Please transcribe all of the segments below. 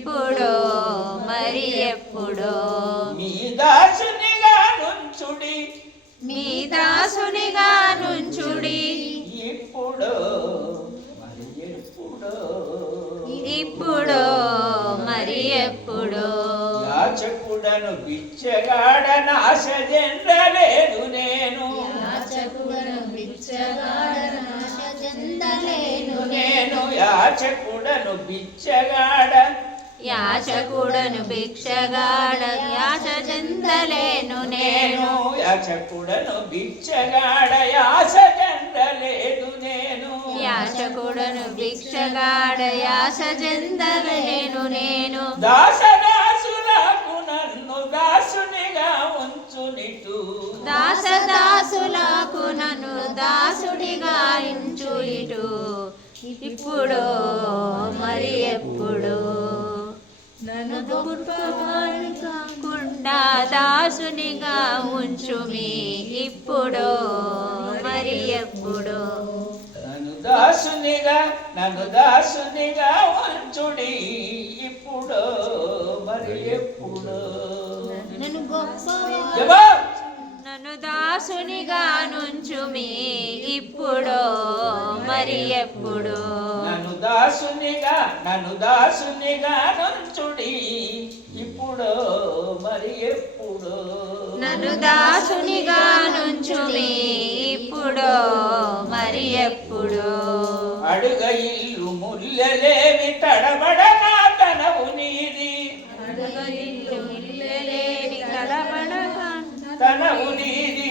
ఇప్పుడో మరి ఎప్పుడో మీ దాసునిగా నుంచుడి మీ దాసునిగా నుంచుడి ఇప్పుడో మరి ఎప్పుడో ఇప్పుడో మరి ఎప్పుడో యాచకుడను బిచ్చగాడన ఆశ చెందలేదు నేను నేను యాచకుడను బిచ్చగాడ యాచకుడను భిక్షగాడ యాచ చెందలేను నేను యాచకుడను బిచ్చగాడ యాచ చెందలేదు నేను యాచకుడను భిక్షగాడ యాచ చెందలేను నేను దాసదాసులకు నన్ను దాసునిగా ఉంచునిటు దాసదాసులకు నన్ను దాసుడిగా ఇంచు ఇటు ఇప్పుడో మరి ఎప్పుడో నన్ను కాకుండా దాసునిగా ఉంచుమి ఇప్పుడో మరి ఎప్పుడో నన్ను దాసునిగా ఉంచుడి ఇప్పుడో మరి ఎప్పుడో నన్ను దాసునిగా నుంచుమి ఇప్పుడో మరి ఎప్పుడో నన్ను దాసునిగా నుంచుడి ఇప్పుడో మరి ఎప్పుడో నన్ను దాసునిగా నుంచుమి ఇప్పుడో మరి ఎప్పుడో అడుగ ఇల్లు ముల్లలేవి తడబడనా తనవు నీది తనవు నీది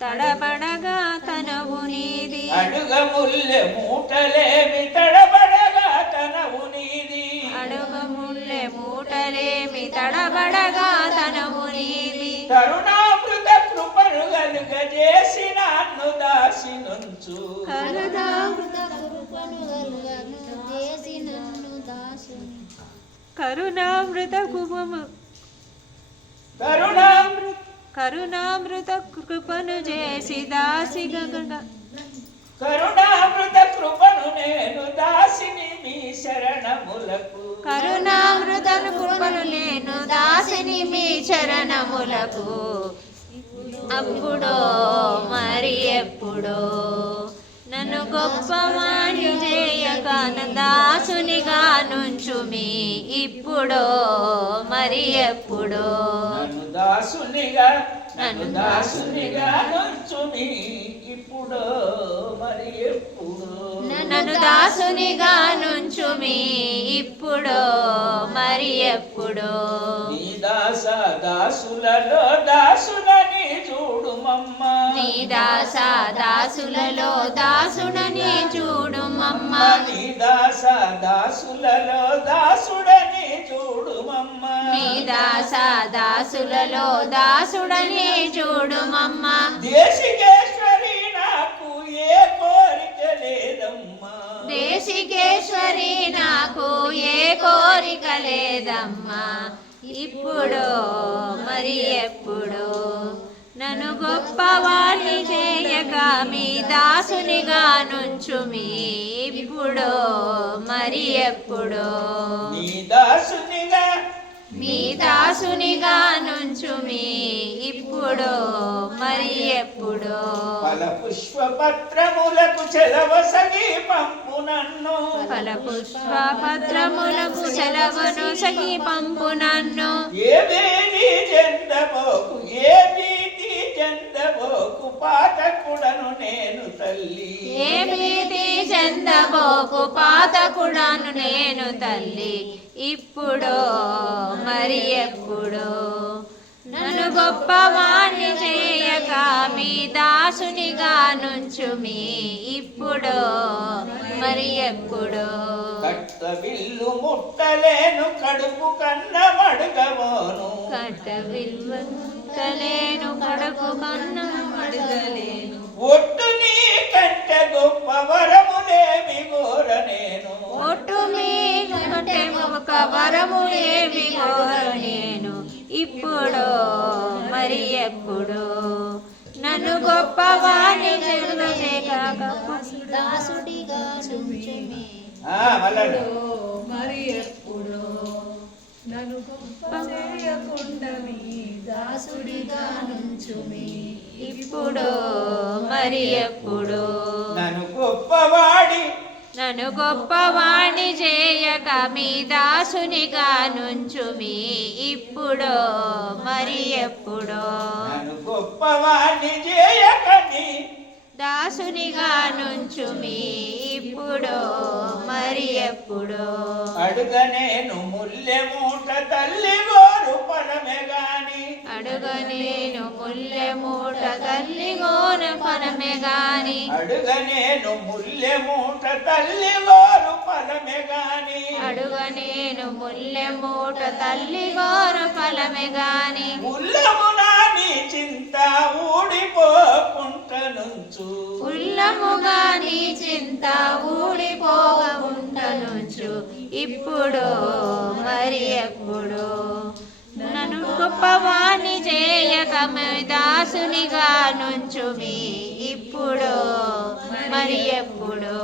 తడబడగా తనవు నీది అడుగ ముల్లె మూటలేవి తడబడగా తనవు నీది అడుగ ముల్లె మూటలేమి తడబడగా తనవు నీది కరుణామృత కృపను కలుగజేసి నన్ను దాసి నుంచు కరుణామృత కృపము కరుణామృత కృపను చేసి దాసి కరుణామృత కృపను నేను దాసిని మీ శరణములకు కరుణామృత కృపను నేను దాసిని మీ చరణములకు అప్పుడో మరి ఎప్పుడో నన్ను గొప్పవాణి చేయక దాసునిగా నుంచుమి ఇప్పుడో మరి ఎప్పుడో నన్ను దాసునిగా నుంచుమి ఇప్పుడో మరి ఎప్పుడో నన్ను దాసునిగా నుంచుమి ఇప్పుడో మరి ఎప్పుడో నీ దాసులలో దాసులని చూడుమమ్మ నీ దాసులలో దాసుడని చూడుమమ్మ నీ దాసులలో దాసుడని చూడుమమ్మ నీ దాసులలో దాసుడని చూడుమమ్మ దేశికేశ్వరి నాకు ఏ కోరిక లేదమ్మా దేశికేశ్వరి నాకు ఏ కోరిక లేదమ్మా ఇప్పుడో మరి ఎప్పుడో నన్ను గొప్పవాణ్ణి చేయక మీ దాసునిగా నుంచుమి ఇప్పుడో మరి ఎప్పుడో మీ దాసునిగా నుంచుమి ఇప్పుడో మరి ఎప్పుడో ఫల పుష్పపత్రములకు చెలవసగి పంపు నన్ను ఫల పుష్పపత్రములకు సెలవును సగి పంపు నన్ను ఏ భీతి చెందబోకు పాతకుడను నేను తల్లి ఏ భీతి చెందబోకు పాతకుడను నేను తల్లి ఇప్పుడో మరి ఎప్పుడో నన్ను గొప్పవాణ్ణి చేయక మీ దాసునిగా నుంచుమి ఇప్పుడో మరి ఎప్పుడో కట్ట విల్లు ముట్టలేను కడుపు కన్న మడుగవోను కట్ట విల్వలేను కడుపు కన్న మడుగలేను ఒట్టు నీ కంట గొప్ప వరములేమి కోర నేను ఒట్టు మీ కంటే ఒక వరము ఏమి కోర నేను ఇప్పుడో మరి ఎప్పుడో నన్ను గొప్పవాణ్ణి చేయక దాసుడిగా నుంచుమి మళ్ళీ మరి ఎప్పుడో నన్ను గొప్ప చేయకుండా మీ దాసుడిగా నుంచుమి ఇప్పుడో మరి ఎప్పుడో నన్ను గొప్పవాడి నన్ను గొప్పవాణ్ణి చేయక మీ దాసునిగా నుంచుమి ఇప్పుడో మరి ఎప్పుడో నన్ను గొప్పవాణ్ణి చేయకని దాసునిగా నుంచుమి ఇప్పుడో మరి ఎప్పుడో అడుగనేను ముల్లె మూట తల్లి గోరు ఫలమే గాని అడుగనేను ముల్లె మూట తల్లిగోన ఫలమే గాని అడుగనేను ముల్లె మూట తల్లి గోరు ఫలమే గాని అడుగనేను ముల్లె మూట తల్లిగోన ఫలమే గాని ఉల్లమునా నీ చింత ఊడిపోకుంట నుంచు ఉల్లముగా నీ చింత ఊడిపోకుంట నుంచు ఇప్పుడో మరి ఎప్పుడో నన్ను గొప్పవాణ్ణి చేయక మీ దాసునిగా నుంచుమి ఇప్పుడో మరి ఎప్పుడో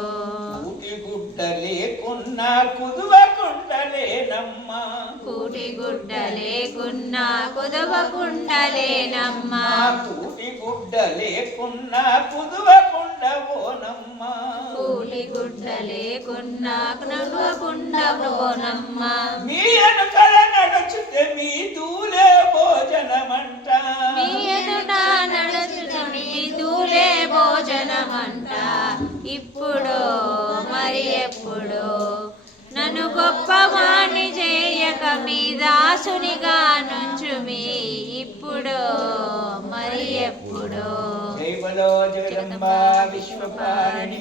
కూటి గుడ్డ లేకున్నా కుదువకుండలేనమ్మా కూటి గుడ్డ లేకున్నా కుదవకుండలేనమ్మా కూటి గుడ్డ లేకున్నా కుదువకుండబోనమ్మా కూటి గుడ్డ లేకున్నా నడవకుండబోనమ్మా మీ వెనుకల నడుచుతే మీ దూలే భోజనమంట మీ ఎదుట నడుచుకుని దూలే భోజనమంట ఇప్పుడో మరి ఎప్పుడో నన్ను గొప్పవాణ్ణి చేయక మీ దాసునిగా నుంచుమి ఇప్పుడో మరి ఎప్పుడో జై బలో జగదంబా విశ్వపారిణి